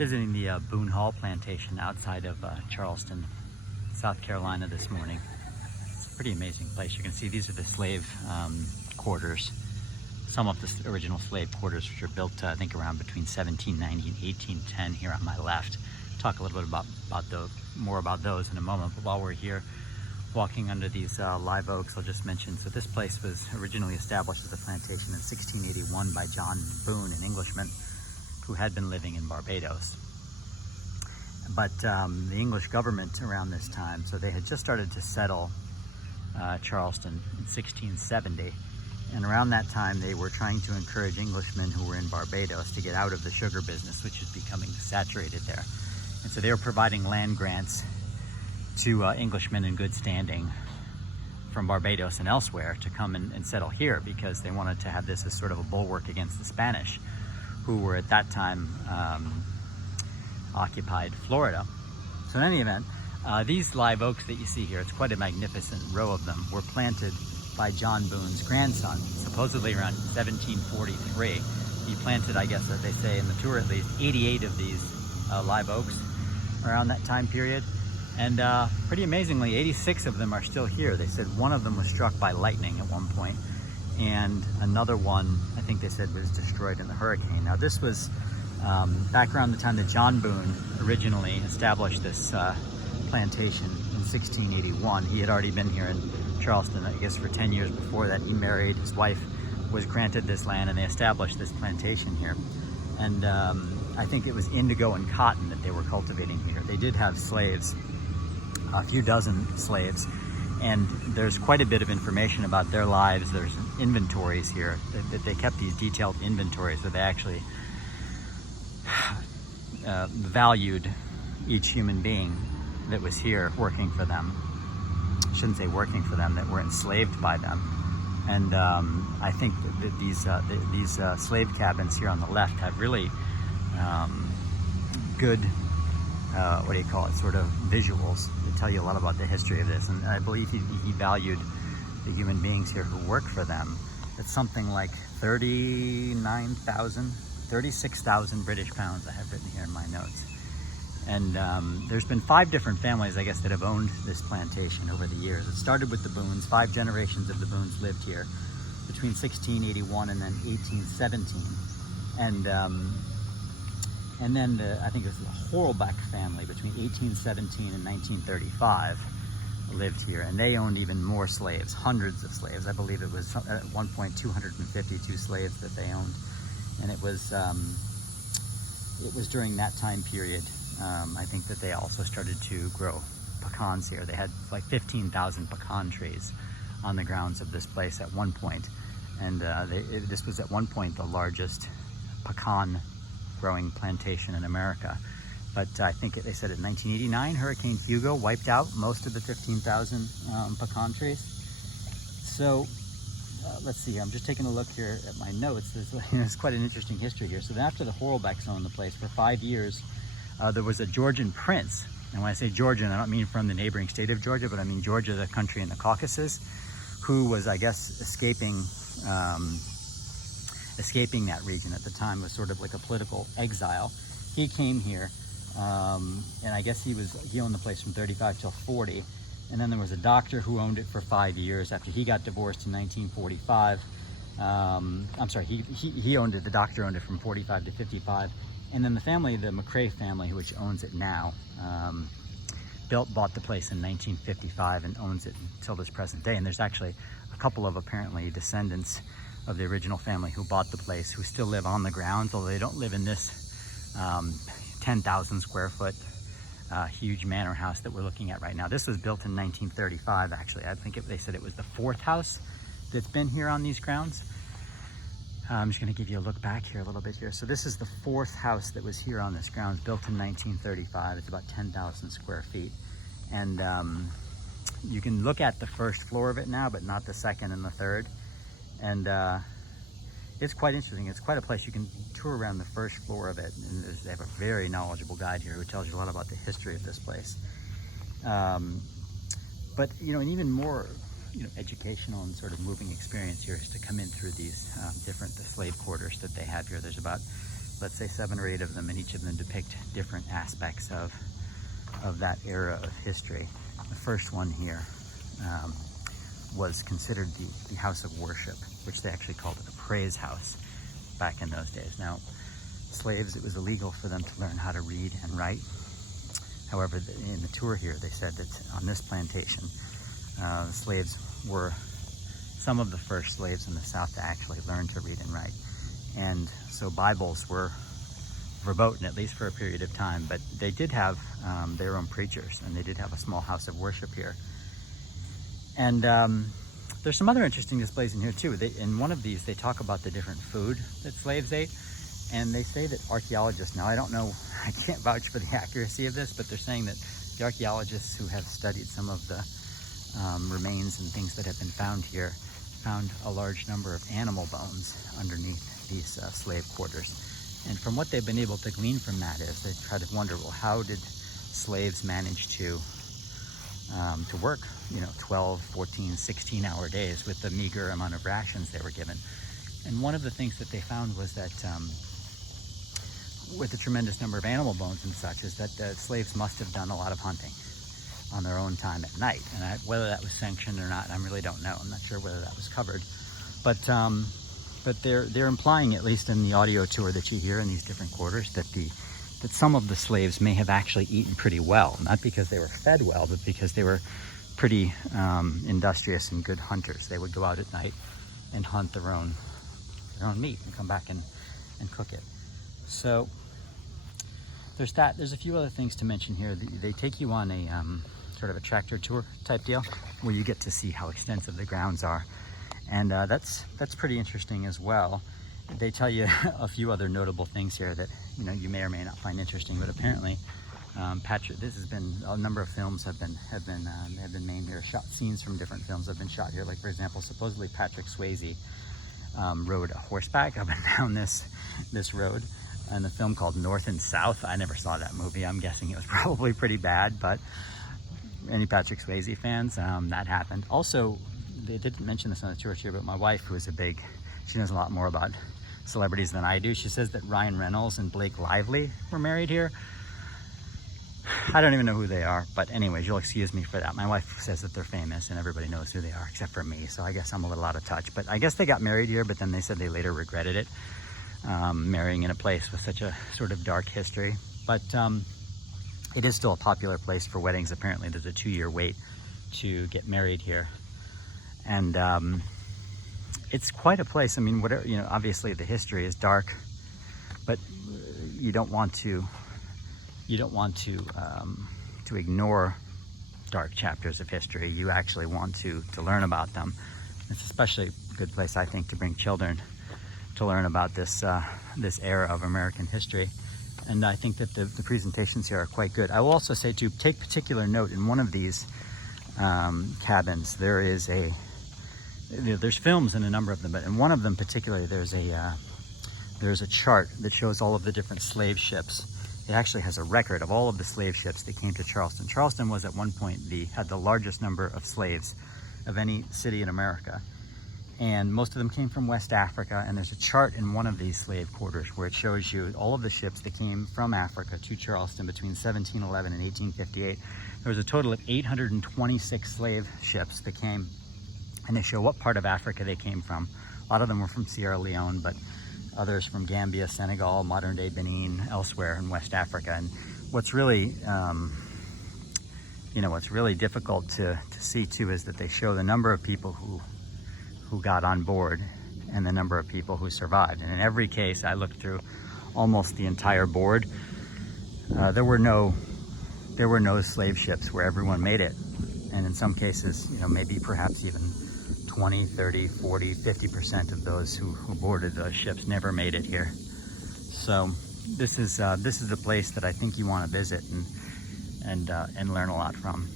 Visiting the Boone Hall plantation outside of Charleston, South Carolina this morning. It's a pretty amazing place. You can see these are the slave quarters. Some of the original slave quarters, which were built, I think, around between 1790 and 1810 here on my left. Talk a little bit more about those in a moment, but while we're here walking under these live oaks, I'll just mention, so this place was originally established as a plantation in 1681 by John Boone, an Englishman who had been living in Barbados. But the English government around this time, so they had just started to settle Charleston in 1670, and around that time they were trying to encourage Englishmen who were in Barbados to get out of the sugar business, which was becoming saturated there. And so they were providing land grants to Englishmen in good standing from Barbados and elsewhere to come and settle here, because they wanted to have this as sort of a bulwark against the Spanish, who were at that time occupied Florida. So in any event, these live oaks that you see here, it's quite a magnificent row of them, were planted by John Boone's grandson, supposedly around 1743. He planted, I guess that they say in the tour at least, 88 of these live oaks around that time period. And pretty amazingly, 86 of them are still here. They said one of them was struck by lightning at one point, and another one, I think they said, was destroyed in the hurricane. Now this was back around the time that John Boone originally established this plantation in 1681. He had already been here in Charleston, I guess, for 10 years before that. He married, his wife was granted this land, and they established this plantation here. And I think it was indigo and cotton that they were cultivating here. They did have slaves, a few dozen slaves, and there's quite a bit of information about their lives. There's inventories here that they kept, these detailed inventories where they actually valued each human being that was here working for them. I shouldn't say working for them, that were enslaved by them. And I think that these slave cabins here on the left have really good, what do you call it, sort of visuals that tell you a lot about the history of this. And I believe he valued the human beings here who work for them. It's something like 36,000 British pounds I have written here in my notes. And there's been 5 different families, I guess, that have owned this plantation over the years. It started with the Boones. 5 generations of the Boones lived here between 1681 and then 1817. And then I think it was the Horlbeck family between 1817 and 1935 lived here, and they owned even more slaves, hundreds of slaves. I believe it was at one point 252 slaves that they owned, and it was during that time period, I think, that they also started to grow pecans here. They had like 15,000 pecan trees on the grounds of this place at one point, and this was at one point the largest pecan growing plantation in America. But I think they said in 1989, Hurricane Hugo wiped out most of the 15,000 pecan trees. So let's see, I'm just taking a look here at my notes. There's quite an interesting history here. So then after the Horlbecks owned the place for 5 years, there was a Georgian prince. And when I say Georgian, I don't mean from the neighboring state of Georgia, but I mean Georgia, the country in the Caucasus, who was, I guess, escaping that region at the time, was sort of like a political exile. He came here, and I guess he owned the place from 35 till 40. And then there was a doctor who owned it for 5 years after he got divorced in 1945. I'm sorry, he owned it, the doctor owned it from 45 to 55. And then the family, the McCrae family, which owns it now, bought the place in 1955 and owns it until this present day. And there's actually a couple of apparently descendants of the original family who bought the place who still live on the grounds, although they don't live in this 10,000 square foot huge manor house that we're looking at right now. This was built in 1935, actually. I think they said it was the 4th house that's been here on these grounds. I'm just going to give you a look back here a little bit here. So this is the 4th house that was here on this grounds, built in 1935. It's about 10,000 square feet. And you can look at the first floor of it now, but not the second and the third. And it's quite interesting. It's quite a place. You can tour around the first floor of it, and they have a very knowledgeable guide here who tells you a lot about the history of this place. But, you know, an even more, educational and sort of moving experience here is to come in through these the slave quarters that they have here. There's about let's say 7 or 8 of them, and each of them depict different aspects of that era of history. The first one here was considered the house of worship, which they actually called it a praise house back in those days. Now, slaves, it was illegal for them to learn how to read and write. However, in the tour here, they said that on this plantation, the slaves were some of the first slaves in the South to actually learn to read and write. And so Bibles were verboten, at least for a period of time, but they did have their own preachers, and they did have a small house of worship here. And there's some other interesting displays in here too. In one of these, they talk about the different food that slaves ate, and they say that archaeologists, now I don't know, I can't vouch for the accuracy of this, but they're saying that the archaeologists who have studied some of the remains and things that have been found here found a large number of animal bones underneath these slave quarters. And from what they've been able to glean from that is they try to wonder, well, how did slaves manage to work, 12, 14, 16-hour days with the meager amount of rations they were given? And one of the things that they found was that with the tremendous number of animal bones and such, is that slaves must have done a lot of hunting on their own time at night. And whether that was sanctioned or not, I really don't know. I'm not sure whether that was covered. But they're implying, at least in the audio tour that you hear in these different quarters, that some of the slaves may have actually eaten pretty well, not because they were fed well, but because they were pretty industrious and good hunters. They would go out at night and hunt their own meat and come back and cook it. So there's that. There's a few other things to mention here. They take you on a sort of a tractor tour type deal, where you get to see how extensive the grounds are. And that's pretty interesting as well. They tell you a few other notable things here that you may or may not find interesting, but apparently Patrick, this has been, a number of films have been made here. Scenes from different films have been shot here. Like, for example, supposedly Patrick Swayze rode a horseback up and down this road in a film called North and South. I never saw that movie. I'm guessing it was probably pretty bad, but any Patrick Swayze fans, that happened. Also, they didn't mention this on the tour here, but my wife, who is she knows a lot more about celebrities than I do. She says that Ryan Reynolds and Blake Lively were married here. I don't even know who they are, but anyways, you'll excuse me for that. My wife says that they're famous and everybody knows who they are except for me, so I guess I'm a little out of touch. But I guess they got married here, but then they said they later regretted it, marrying in a place with such a sort of dark history. But it is still a popular place for weddings. Apparently there's a 2-year wait to get married here. And it's quite a place. I mean, whatever, obviously the history is dark, but you don't want to ignore dark chapters of history. You actually want to learn about them. It's especially a good place, I think, to bring children to learn about this era of American history. And I think that the presentations here are quite good. I will also say to take particular note, in one of these cabins, there's films in a number of them, but in one of them particularly, there's a chart that shows all of the different slave ships. It actually has a record of all of the slave ships that came to Charleston. Charleston was at one point had the largest number of slaves of any city in America. And most of them came from West Africa. And there's a chart in one of these slave quarters where it shows you all of the ships that came from Africa to Charleston between 1711 and 1858. There was a total of 826 slave ships that came, and they show what part of Africa they came from. A lot of them were from Sierra Leone, but others from Gambia, Senegal, modern-day Benin, elsewhere in West Africa. And what's really, what's really difficult to see too is that they show the number of people who got on board and the number of people who survived. And in every case, I looked through almost the entire board. There were no slave ships where everyone made it. And in some cases, maybe perhaps even 20, 30, 40, 50% of those who boarded those ships never made it here. So this is a place that I think you want to visit and learn a lot from.